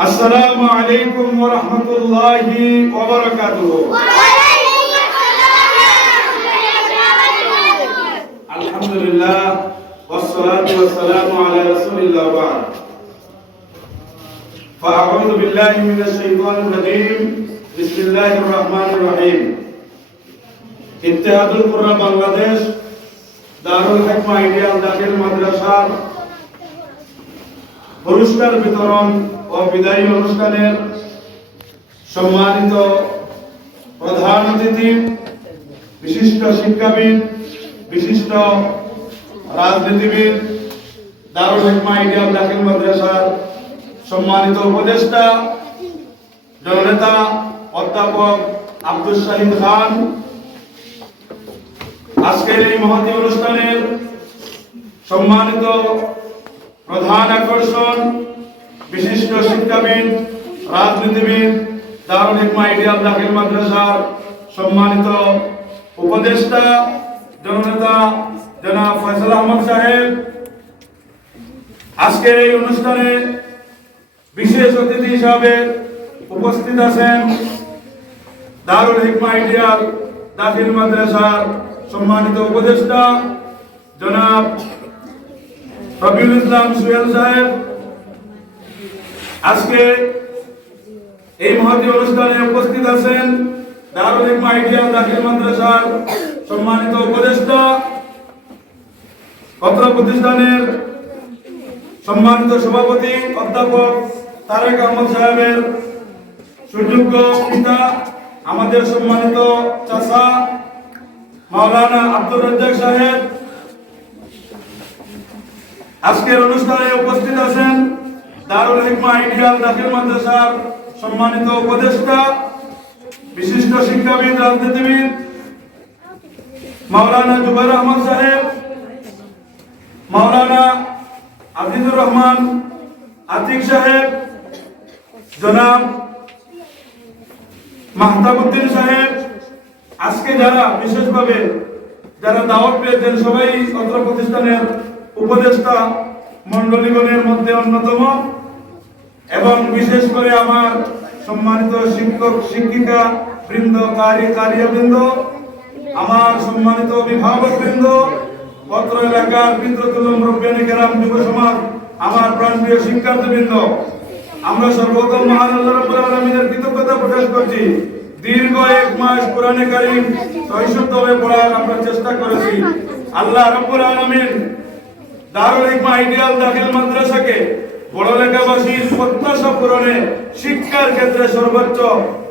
আসসালামু আলাইকুম ওয়া রাহমাতুল্লাহি ওয়া বারাকাতুহু। আলহামদুলিল্লাহ ওয়াসসালাতু ওয়াসসালামু আলা রাসূলিল্লাহ ওয়া বা'দ। ফাআউযু বিল্লাহি মিনাশ শাইতানির রাজীম। বিসমিল্লাহির রহমানির রহিম। ইত্তেহাদুল কুরআন বাংলাদেশ দারুল হিকমা আইডিয়াল দাখিল মাদ্রাসার পুরস্কার বিতরণ ও বিদায়ী অনুষ্ঠানের সম্মানিত প্রধান অতিথি, বিশিষ্ট শিক্ষাবিদ, বিশিষ্ট রাজনীতিবিদ, দারুল হিকমা আইডিয়াল দাখিল মাদ্রাসার সম্মানিত উপদেষ্টা জননেতা অধ্যাপক আব্দুল শাহিদ খান, আজকের এই মহতী অনুষ্ঠানের সম্মানিত প্রধান আকর্ষণ, বিশিষ্ট শিক্ষাবিদ, রাজনীতিবিদ, দারুল হিকমা আইডিয়াল দাখিল মাদ্রাসার সম্মানিত উপদেষ্টা জননেতা জনাব ফয়সাল আহমদ সাহেব, আজকের এই অনুষ্ঠানে বিশেষ অতিথি হিসাবে উপস্থিত আছেন দারুল হিকমা আইডিয়াল দাখিল মাদ্রাসার সম্মানিত উপদেষ্টা জনাব রবিউল ইসলাম সুহেল সাহেব। আজকে এই মহতী অনুষ্ঠানে উপস্থিত আছেন দারুল হিকমা আইডিয়াল দাখিল মাদ্রাসার সম্মানিত উপদেষ্টা, অত্র প্রতিষ্ঠানের সম্মানিত সভাপতি অধ্যাপক তারেক আহমদ সাহেবের সুযোগ্য পিতা, আমাদের সম্মানিত চাচা মাওলানা আব্দুর রাজ্জাক সাহেব। আজকের অনুষ্ঠানে উপস্থিত আছেন দারুল হিকমা আইডিয়াল দাখিল মাদ্রাসার সম্মানিত উপদেষ্টা, বিশিষ্ট শিক্ষাবিদ, রাজনীতিবিদ মাওলানা জুবাইর আহমদ সাহেব, মাওলানা আজিজুর রহমান আতিক সাহেব, জনাব মাহতাবউদ্দিন সাহেব। আজকে যারা বিশেষভাবে যারা দাওয়াত পেয়েছেন সবাই অত্র প্রতিষ্ঠানের উপদেষ্টা মণ্ডলীগণের মধ্যে অন্যতম, এবং বিশেষ করে আমার সম্মানিত শিক্ষক শিক্ষিকা বৃন্দ, কারিয়া বৃন্দ, আমার সম্মানিত অভিভাবক বৃন্দ, অত্র এলাকার পিতৃতুল্য মুরব্বিয়ানে কেরাম, যুব সমাজ, আমার প্রাণপ্রিয় শিক্ষার্থী বৃন্দ, আমরা সর্বপ্রথম মহান আল্লাহ রাব্বুল আলামিনের কৃতজ্ঞতা প্রকাশ করছি। দীর্ঘ 1 মাস কোরআনে কারীম সহিষ্ণুভাবে পড়ার আমরা চেষ্টা করেছি। আল্লাহ রাব্বুল আলামিন দারুল হিকমা আইডিয়াল দাখিল মাদ্রাসাকে বড়লেখাবাসীর প্রত্যাশা পূরণে শিক্ষার ক্ষেত্রে সর্বোচ্চ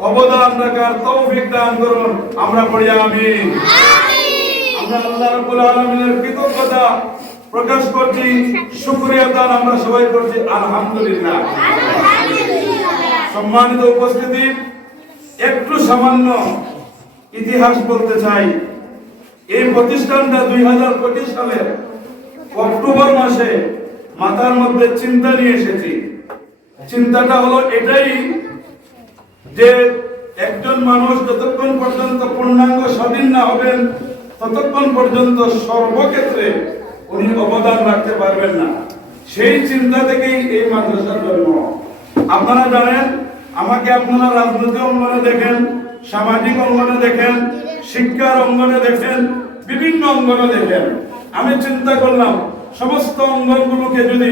অবদান রাখার তৌফিক দান করুন। আমরা পড়ি আমিন। আমরা আল্লাহ রাব্বুল আলামিনের কৃতজ্ঞতা প্রকাশ করছি, শুকরিয়া দান আমরা সবাই করছি আলহামদুলিল্লাহ। সম্মানিত উপস্থিতি, একটু সামান্য ইতিহাস বলতে চাই। এই প্রতিষ্ঠানটা 2025 সালের অক্টোবর মাসে মাথার মধ্যে চিন্তা নিয়ে এসেছি। চিন্তাটা হলো এটাই যে একজন মানুষ যতক্ষণ পর্যন্ত পূর্ণাঙ্গ স্বাধীন না হবেন ততক্ষণ পর্যন্ত সর্বক্ষেত্রে উনি অবদান রাখতে পারবেন না। সেই চিন্তা থেকেই এই মাদ্রাসার জন্ম। আপনারা জানেন, আমাকে আপনারা রাজনৈতিক অঙ্গনে দেখেন, সামাজিক অঙ্গনে দেখেন, শিক্ষার অঙ্গনে দেখেন, বিভিন্ন অঙ্গনে দেখেন। আমি চিন্তা করলাম সমস্ত অঙ্গনগুলোকে যদি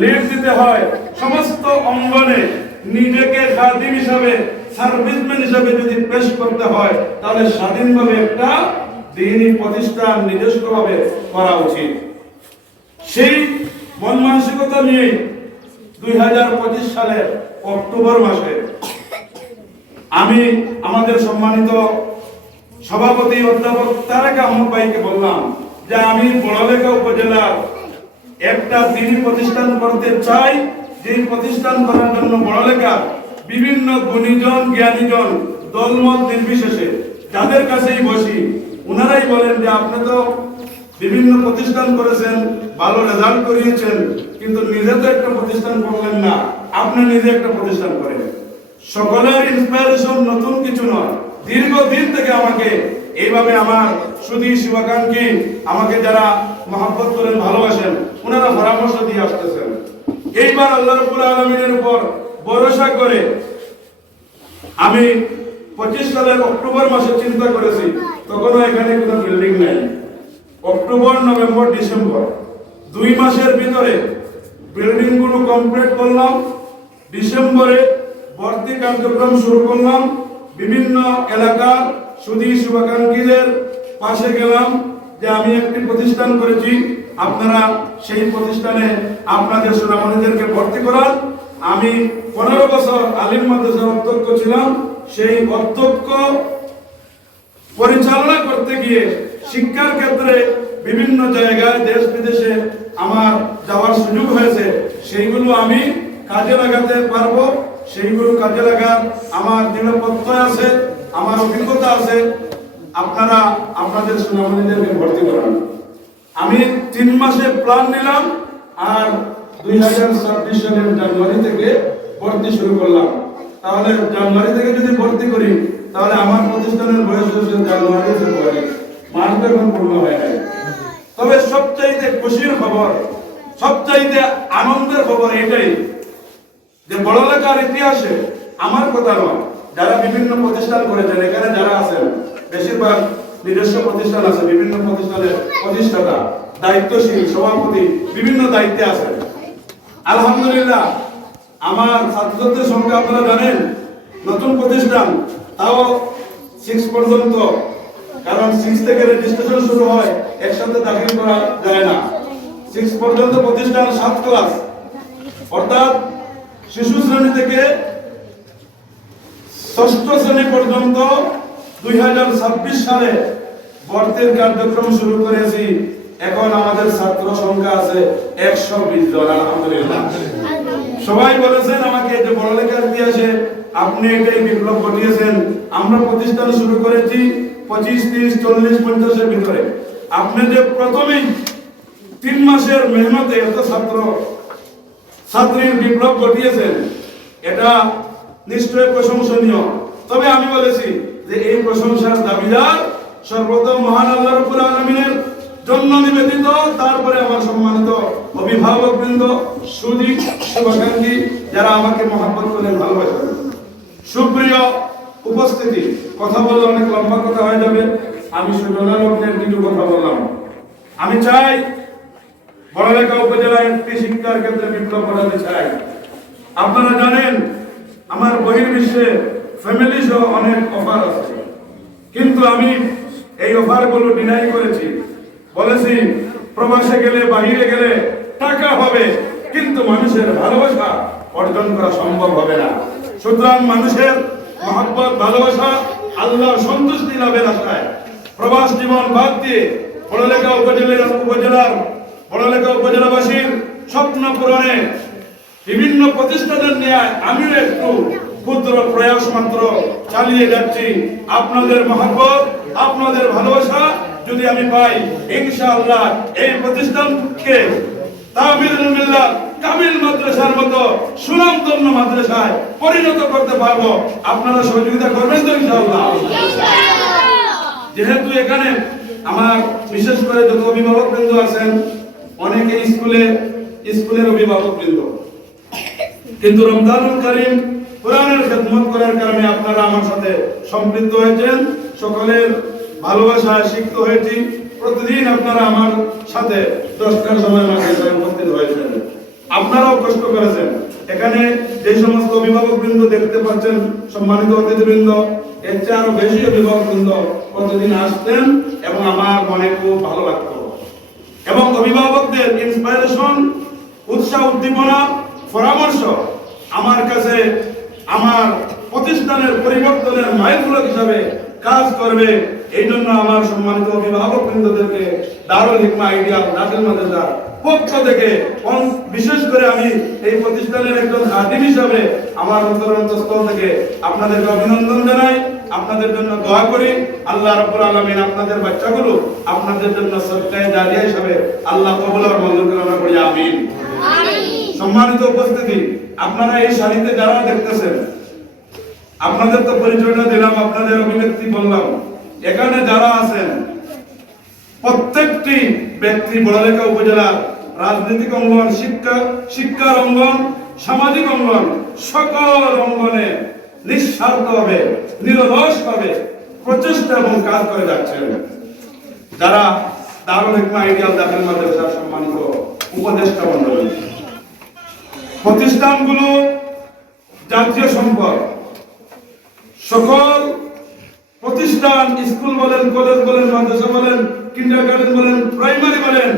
লিড দিতে হয়, সমস্ত অঙ্গনে নিজেকে খাদিম হিসাবে, সার্ভিসম্যান হিসাবে যদি পেশ করতে হয়, তাহলে স্বাধীনভাবে একটা দ্বীনি প্রতিষ্ঠান নিজস্বভাবে করা উচিত। সেই মন মানসিকতা নিয়ে 2025 সালের অক্টোবর মাসে আমি আমাদের সম্মানিত সভাপতি অধ্যাপক তারেক আহমদ ভাইকে বললাম যে আমি বড়লেখা উপজেলার একটা দ্বীনি প্রতিষ্ঠান করতে চাই, যে প্রতিষ্ঠান করার জন্য বড়লেখা বিভিন্ন গুণীজন, জ্ঞানীজন, দলমত নির্বিশেষে যাদের কাছেই বসি, ওনারাই বলেন যে আপনি তো বিভিন্ন প্রতিষ্ঠান করেছেন, ভালো রেজাল্ট করিয়েছেন, কিন্তু নিজে তো একটা প্রতিষ্ঠান করলেন না, আপনি নিজে একটা প্রতিষ্ঠান করেন। সকলের ইন্সপিরেশন নতুন কিছু নয়, দীর্ঘদিন থেকে আমাকে এইভাবে আমার সুধী শুভাকাঙ্ক্ষী, আমাকে যারা মহব্বত করেন, ভালোবাসেন, ওনারা পরামর্শ দিয়ে আসতেছেন। এইবার আল্লাহ রাব্বুল আলামিনের উপর ভরসা করে আমি 25 সালের অক্টোবর মাসে চিন্তা করেছি, তখনও এখানে কোনো বিল্ডিং নাই। অক্টোবর, নভেম্বর, ডিসেম্বর 2 মাসের ভিতরে বিল্ডিং গুলো কমপ্লিট করলাম। ডিসেম্বরে ভর্তি কার্যক্রম শুরু করলাম। বিভিন্ন এলাকার সুধী শুভাকাঙ্ক্ষীদের পাশে গেলাম যে আমি একটি প্রতিষ্ঠান করেছি, আপনারা সেই প্রতিষ্ঠানে আপনাদের সোনামণিদেরকে ভর্তি করান। আমি 15 বছর আলিম মাদ্রাসার অধ্যক্ষ ছিলাম। সেই অধ্যক্ষ পরিচালনা করতে গিয়ে শিক্ষার ক্ষেত্রে বিভিন্ন জায়গায় দেশ বিদেশে আমার যাওয়ার সুযোগ হয়েছে। সেইগুলো আমি কাজে লাগাতে পারবো, সেইগুলো কাজে লাগার আমার দৃঢ় প্রত্যয় আছে, আমার অভিজ্ঞতা আছে। আপনারা আপনাদের সোনামণিদেরকে ভর্তি করান। আমি 3 মাসে প্ল্যান নিলাম আর 2026 সালের জানুয়ারি থেকে ভর্তি শুরু করলাম। তাহলে জানুয়ারি থেকে যদি ভর্তি করি তাহলে আমার প্রতিষ্ঠানের বয়স হচ্ছে জানুয়ারি, ফেব্রুয়ারি, মার্চ এখন পূর্ণ হয়ে যায়। তবে সবচাইতে খুশির খবর, সবচাইতে আনন্দের খবর এটাই যে বড়লেখার ইতিহাসে আমার কথা নয়, যারা বিভিন্ন প্রতিষ্ঠান করেছেন, এখানে যারা আছেন বেশিরভাগ নিজস্ব প্রতিষ্ঠান আছে, বিভিন্ন প্রতিষ্ঠানের প্রতিষ্ঠাতা, দায়িত্বশীল, সভাপতি, বিভিন্ন দায়িত্বে আছেন। আলহামদুলিল্লাহ আমার ছাত্রছাত্রীর সংখ্যা আপনারা জানেন, নতুন প্রতিষ্ঠান তাও 6 পর্যন্ত, কারণ 6 থেকে রেজিস্ট্রেশন শুরু হয়, একসাথে দাখিল করা যায় না। 6 পর্যন্ত প্রতিষ্ঠান 7 ক্লাস, অর্থাৎ শিশু শ্রেণী থেকে 6ষ্ঠ শ্রেণী পর্যন্ত 2026 সালে ভর্তির কার্যক্রম শুরু করেছি। এখন আমাদের ছাত্র সংখ্যা আছে 120 জন। আলহামদুলিল্লাহ সবাই বলেছেন আমাকে যে বড়লেখার ইতিহাসে আপনি এটাই বিপ্লব ঘটিয়েছেন। আমরা প্রতিষ্ঠান শুরু করেছি 25, 30, 40, 50 এর ভিতরে। আপনি যে প্রথমেই 3 মাসের মেহনতে এত ছাত্র ছাত্রীর বিপ্লব ঘটিয়েছেন, এটা নিশ্চয়ই প্রশংসনীয়। তবে আমি বলেছি যে এই প্রশংসার দাবিদার সর্বপ্রথম মহান আল্লাহ রাব্বুল আলামিনের জন্য নিবেদিত, তারপরে আমার সম্মানিত অভিভাবকবৃন্দ, সুধী শুভাকাঙ্ক্ষী যারা আমাকে মহব্বত করেন, ভালোবাসেন। সুপ্রিয় উপস্থিতি, কথা বললে অনেক লম্বা কথা হয়ে যাবে, আমি সুজনালগ্নের কিছু কথা বললাম। আমি চাই বড়লেখা উপজেলায় একটি শিক্ষার ক্ষেত্রে বিপ্লব ঘটাতে চাই। আপনারা জানেন আমার বহির্বিশ্বে ফ্যামিলি সহ অনেক অফার আছে, কিন্তু আমি এই অফারগুলো ডিনাই করেছি। বলেছি প্রবাসে গেলে, বাহিরে গেলে টাকা হবে, কিন্তু মানুষের ভালোবাসা অর্জন করা সম্ভব হবে না। সুতরাং মানুষের মহব্বত, ভালোবাসা, আল্লাহর সন্তুষ্টি লাভের আশায় প্রবাস জীবন বাদ দিয়ে বড়লেখা উপজেলাবাসীর স্বপ্ন পূরণে বিভিন্ন প্রতিষ্ঠানের নিয়ে আমিও একটু ক্ষুদ্র প্রয়াস মাত্র চালিয়ে যাচ্ছি। আপনাদের মহব্বত, আপনাদের ভালোবাসা যদি আমি পাই, ইনশাআল্লাহ এই প্রতিষ্ঠানকে তাহমিদুল মিল্লাহ কামিল মাদ্রাসার মতো সুনামধন্য মাদ্রাসায় পরিণত করতে পারবো। আপনারা সহযোগিতা করবেন তো ইনশাআল্লাহ? যেহেতু এখানে আমার বিশেষ করে যত অভিভাবকবৃন্দ আছেন, অনেকে স্কুলের অভিভাবকবৃন্দ, কিন্তু রমজানুল কারীম কোরআনের খেদমত করার কারণে আপনারা আমার সাথে সম্পৃক্ত হয়েছেন। সকলের ভালোবাসায় সিক্ত হয়েছি। প্রতিদিন আপনারা আমার সাথে 10টার সময় মাদ্রাসায় উপস্থিত হয়েছেন। আপনারাও কষ্ট করেছেন। এখানে যে সমস্ত অভিভাবকবৃন্দ দেখতে পাচ্ছেন, সম্মানিত অতিথিবৃন্দ, এর চেয়ে আরো বেশি অভিভাবকবৃন্দ প্রতিদিন আসতেন এবং আমার মনে খুব ভালো লাগতো। এবং অভিভাবকদের ইন্সপাইরেশন, উৎসাহ, উদ্দীপনা, পরামর্শ আমার কাছে আমার প্রতিষ্ঠানের পরিবর্তনের মাইলফলক হিসাবে কাজ করবে। এই জন্য আমার সম্মানিত অভিভাবকবৃন্দদেরকে দারুল হিকমা আইডিয়াল দাখিল মাদ্রাসার পক্ষ থেকে বিশেষ করে আমি এই প্রতিষ্ঠানের একজন খাদিম হিসাবে আমার অন্তরস্থল থেকে আপনাদেরকে অভিনন্দন জানাই। আপনাদের জন্য দোয়া করি। আল্লাহ রাব্বুল আলামিন আপনাদের বাচ্চাগুলো আপনাদের জন্য সদকায়ে জারিয়া হিসাবে আল্লাহ কবুল আর মঞ্জুর করি, আমিন। সম্মানিত উপস্থিতি, আপনারা এই সারিতে যারা দেখতেছেন, আপনাদের তো পরিচয়টা দিলাম, আপনাদের অভিব্যক্তি বললাম। এখানে যারা আছেন প্রত্যেকটি ব্যক্তি বড়লেখা উপজেলার রাজনৈতিক অঙ্গন, শিক্ষার অঙ্গন, সামাজিক অঙ্গন, সকল অঙ্গনে নিঃস্বার্থভাবে নিরলসভাবে প্রচেষ্টা এবং কাজ করে যাচ্ছেন। যারা দারুল হিকমা আইডিয়াল দাখিল মাদ্রাসার সম্মানিত উপদেষ্টা মণ্ডলী, প্রতিষ্ঠানগুলো জাতীয় সম্পদ। সকল প্রতিষ্ঠান, স্কুল বলেন, কলেজ বলেন, মাদ্রাসা বলেন, কিন্ডারগার্টেন বলেন, প্রাইমারি বলেন,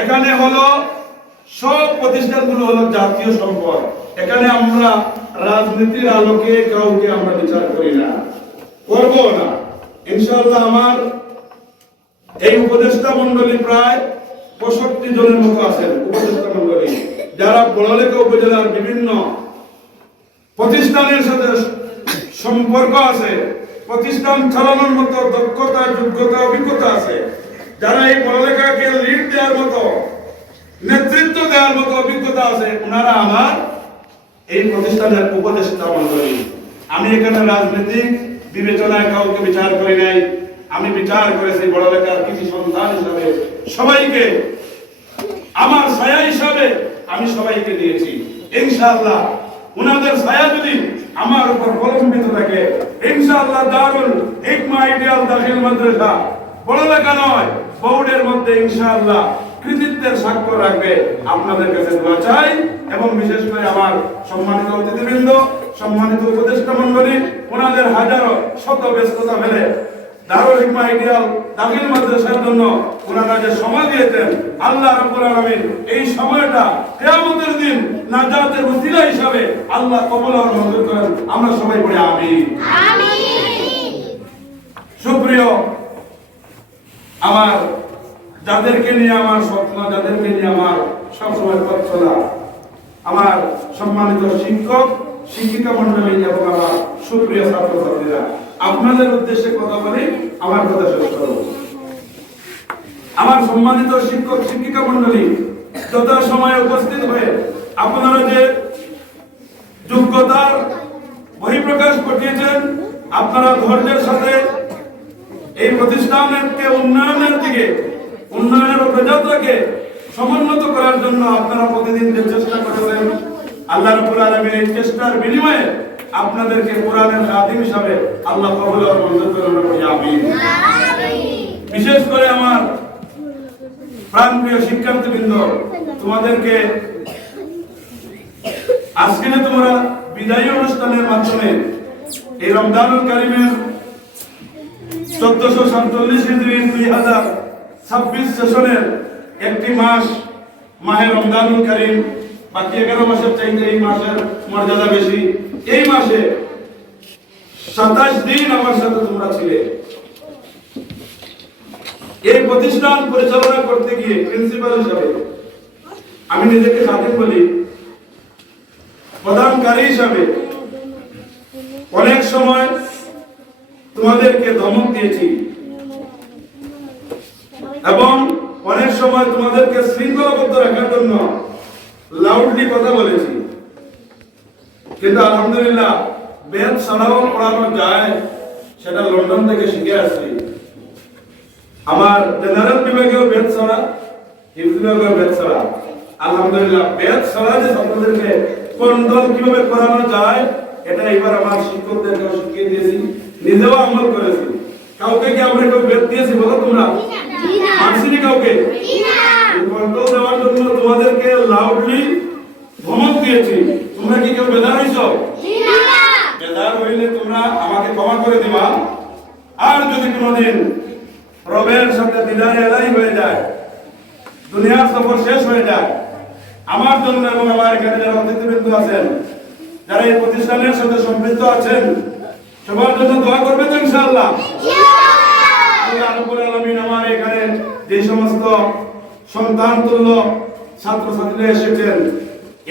এখানে হলো সব প্রতিষ্ঠানগুলো হলো জাতীয় সম্পদ। এখানে আমরা রাজনীতির আলোকে কাউকে আমরা বিচার করি না, করব না। ইনশাআল্লাহ আমার এই উপদেষ্টা মণ্ডলী প্রায় 65 জনের মতো আছেন উপদেষ্টা মণ্ডলী, যারা বড়লেখা উপজেলার বিভিন্ন প্রতিষ্ঠানের সাথে সম্পর্ক আছে, প্রতিষ্ঠান চালানোর মতো দক্ষতা, যোগ্যতা, অভিজ্ঞতা আছে, যারা এই পড়ালেখাকে লিড দেওয়ার মতো, নেতৃত্ব দেওয়ার মতো অভিজ্ঞতা আছে, ওনারা আমার এই প্রতিষ্ঠানের উপদেষ্টা মণ্ডলী। আমি এখানে রাজনৈতিক বিবেচনায় কাউকে বিচার করি নাই, আমি বিচার করেছি পড়ালেখার কৃতি সন্তান হিসাবে সবাইকে, আমার ছায়া হিসাবে আমি সবাইকে দিয়েছি। ইনশাআল্লাহ ওনাদের ছায়া যদি আমার উপর অবলম্বিত থাকে, ইনশাআল্লাহ দারুল হিকমা আইডিয়াল দাখিল মাদ্রাসা পড়ালেখা নয়, বোর্ডের মধ্যে ইনশাআল্লাহ কৃতিত্বের সাক্ষ্য রাখবে। আপনাদের কাছে দোয়া চাই এবং বিশেষ করে আমার সম্মানিত অতিথিবৃন্দ, সম্মানিত উপদেষ্টা মণ্ডলী, ওনাদের হাজারো শত ব্যস্ততা ফেলে দারুল হিকমা আইডিয়াল দাখিল মাদ্রাসার জন্য ওনারা যে সময় দিয়েছেন, আল্লাহ রাব্বুল আলামিন এই সময়টা কিয়ামতের দিন নাজাতের ওসিলা হিসাবে আল্লাহ কবুল আর মঞ্জুর করেন। আমরা সবাই পড়ি আমিন। আমিন। সুপ্রিয় আমার, যাদেরকে নিয়ে আমার স্বপ্ন, যাদেরকে নিয়ে আমার সবসময় পথ চলা, আমার সম্মানিত শিক্ষক শিক্ষিকা মণ্ডলী এবং আমার সুপ্রিয় ছাত্রছাত্রীরা, আপনাদের উদ্দেশ্যে কথা বলি, আমার কথা শেষ করব। আমার সম্মানিত শিক্ষক শিক্ষিকা মণ্ডলী, যথা সময়ে উপস্থিত হয়ে আপনারা যে যোগ্যতার বহিঃপ্রকাশ ঘটিয়েছেন, আপনারা ধৈর্যের সাথে এই প্রতিষ্ঠানকে উন্নয়নের দিকে, উন্নয়নের অগ্রযাত্রাকে সমুন্নত করার জন্য আপনারা প্রতিদিন যে চেষ্টা করেছেন, আল্লাহ রাব্বুল আলামিন এই চেষ্টার বিনিময়ে আপনাদেরকে কোরআনের খাদিম হিসাবে আল্লাহ কবুল আর মঞ্জুর করুন। আমিন। বিশেষ করে আমার প্রাণপ্রিয় শিক্ষার্থীবৃন্দ, তোমাদেরকে আজকে তোমরা বিদায়ী অনুষ্ঠানের মাধ্যমে এই রমজানুল কারীমের 1447 হিজরি 2026 সেশনের একটি মাস, মাহে রমজানুল কারীম, বাকি 11 মাসের চাইতে এই মাসের মর্যাদা বেশি। এই মাসে 27 দিন আমার সাথে তোমরা ছিলে। এই প্রতিষ্ঠান পরিচালনা করতে গিয়ে প্রিন্সিপাল হিসাবে আমি নিজেকে খাদিম বলি, প্রধান কারী হিসাবে অনেক সময় তোমাদেরকে ধমক দিয়েছি এবং অনেক সময় তোমাদেরকে শৃঙ্খলাবদ্ধ রাখার জন্য লাউডলি কথা বলেছি। কিন্তু আলহামদুলিল্লাহ বেদ ছাড়াও পড়ানো যায়, সেটা লন্ডন থেকে শিখে আসছি। আমার জেনারেল বিভাগেও বেদ ছাড়া, হিফজ বিভাগেও বেদ ছাড়া, আলহামদুলিল্লাহ বেদ ছাড়া যে ছাত্রদেরকে কন্ট্রোল কিভাবে করানো যায়, এটা এবার আমার শিক্ষকদেরকে শিখিয়ে দিয়েছি, নিজেও আমল করেছি। কাউকে কি আমরা কেউ বেদ দিয়েছি বলো তোমরা? মানসিনি কাউকে? কন্ট্রোল দেওয়ার জন্য তোমাদেরকে লাউডলি ধমক দিয়েছি। তোমরা কি কেউ বেদার হইছো? বেদার হইলে তোমরা আমাকে ক্ষমা করে দিবা। আর যদি কোনোদিন রবের সাথে দিদারে এলাই হয়ে যায়, দুনিয়ার সফর শেষ হয়ে যায়, আমার জন্য এবং আমার এখানে যারা অতিথিবৃন্দ আছেন, যারা এই প্রতিষ্ঠানের সাথে সম্পৃক্ত আছেন, সবার জন্য দোয়া করবেন তো ইনশাআল্লাহ। আল্লাহ রাব্বুল আলামিন আমার এখানে যে সমস্ত সন্তান তুল্য ছাত্রছাত্রীরা এসেছেন,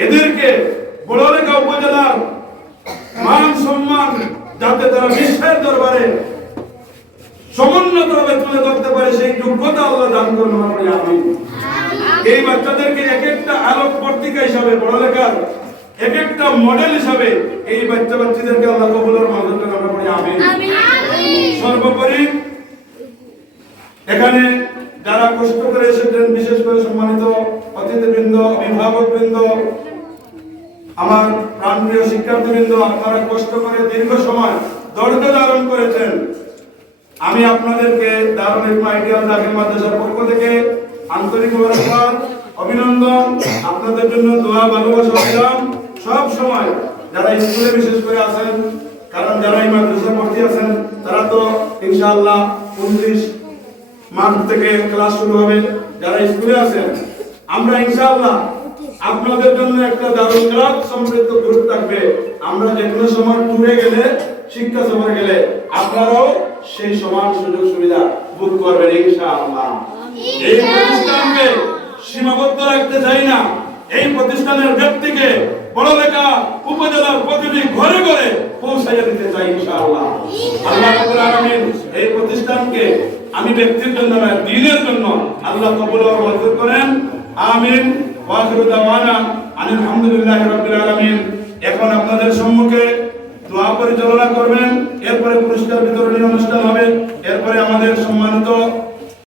এদেরকে বড়লেখা উপজেলার মান সম্মান যাতে তারা বিশ্বের দরবারে সমুন্নতভাবে তুলে ধরতে পারে, সেই যোগ্যতা আল্লাহ দান করুন। আমিন। এই বাচ্চাদেরকে এক একটা আলোক পত্রিকা হিসাবে, পড়ালেখার এক একটা মডেল হিসাবে এই বাচ্চা বাচ্চাদেরকে আল্লাহ কবুলের মঞ্জুর করুন। আমরা পড়ি আমিন। সর্বোপরি এখানে যারা কষ্ট করে এসেছেন, বিশেষ করে সম্মানিত অতিথিবৃন্দ, অভিভাবকবৃন্দ, আমার প্রাণপ্রিয় শিক্ষার্থীবৃন্দ, আপনারা কষ্ট করে দীর্ঘ সময় ধৈর্য ধারণ করেছেন। আমি আপনাদেরকে দারুল হিকমা আইডিয়াল দাখিল মাদ্রাসার পক্ষ থেকে আন্তরিক মোবারকবাদ, অভিনন্দন, আপনাদের জন্য দোয়া, ভালোবাসা দিলাম সব সময়। যারা স্কুলে বিশেষ করে আছেন, কারণ যারা এই মাদ্রাসায় ভর্তি আছেন তারা তো ইনশাআল্লাহ 29 মার্চ থেকে ক্লাস শুরু হবে। যারা স্কুলে আছেন, আমরা ইনশাআল্লাহ আপনাদের জন্য একটা দারুল ক্লাস সমৃদ্ধ গ্রুপ থাকবে। আমরা যে কোনো সময় ট্যুরে গেলে, শিক্ষা সফরে গেলে আপনারাও সেই সমান সুযোগ সুবিধা ভোগ করবেন ইনশাআল্লাহ। এই প্রতিষ্ঠানকে সীমাবদ্ধ রাখতে চাই না। এই প্রতিষ্ঠানের ব্যক্তিকে পড়ালেখা উপজেলার প্রতিটি ঘরে ঘরে পৌঁছাইয়া দিতে চাই ইনশাআল্লাহ। আল্লাহ রাব্বুল আলামিন এই প্রতিষ্ঠানকে আমি ব্যক্তির জন্য নয়, দ্বীনের জন্য আল্লাহ কবুল ও মঞ্জুর করেন। আমিন। ওয়া আখিরু দাওয়ানা আলহামদুলিল্লাহি রাব্বিল আলামিন। এখন আপনাদের সম্মুখে দোয়া পরিচালনা করবেন, এরপরে পুরস্কার বিতরণী অনুষ্ঠান হবে, এরপরে আমাদের সম্মানিত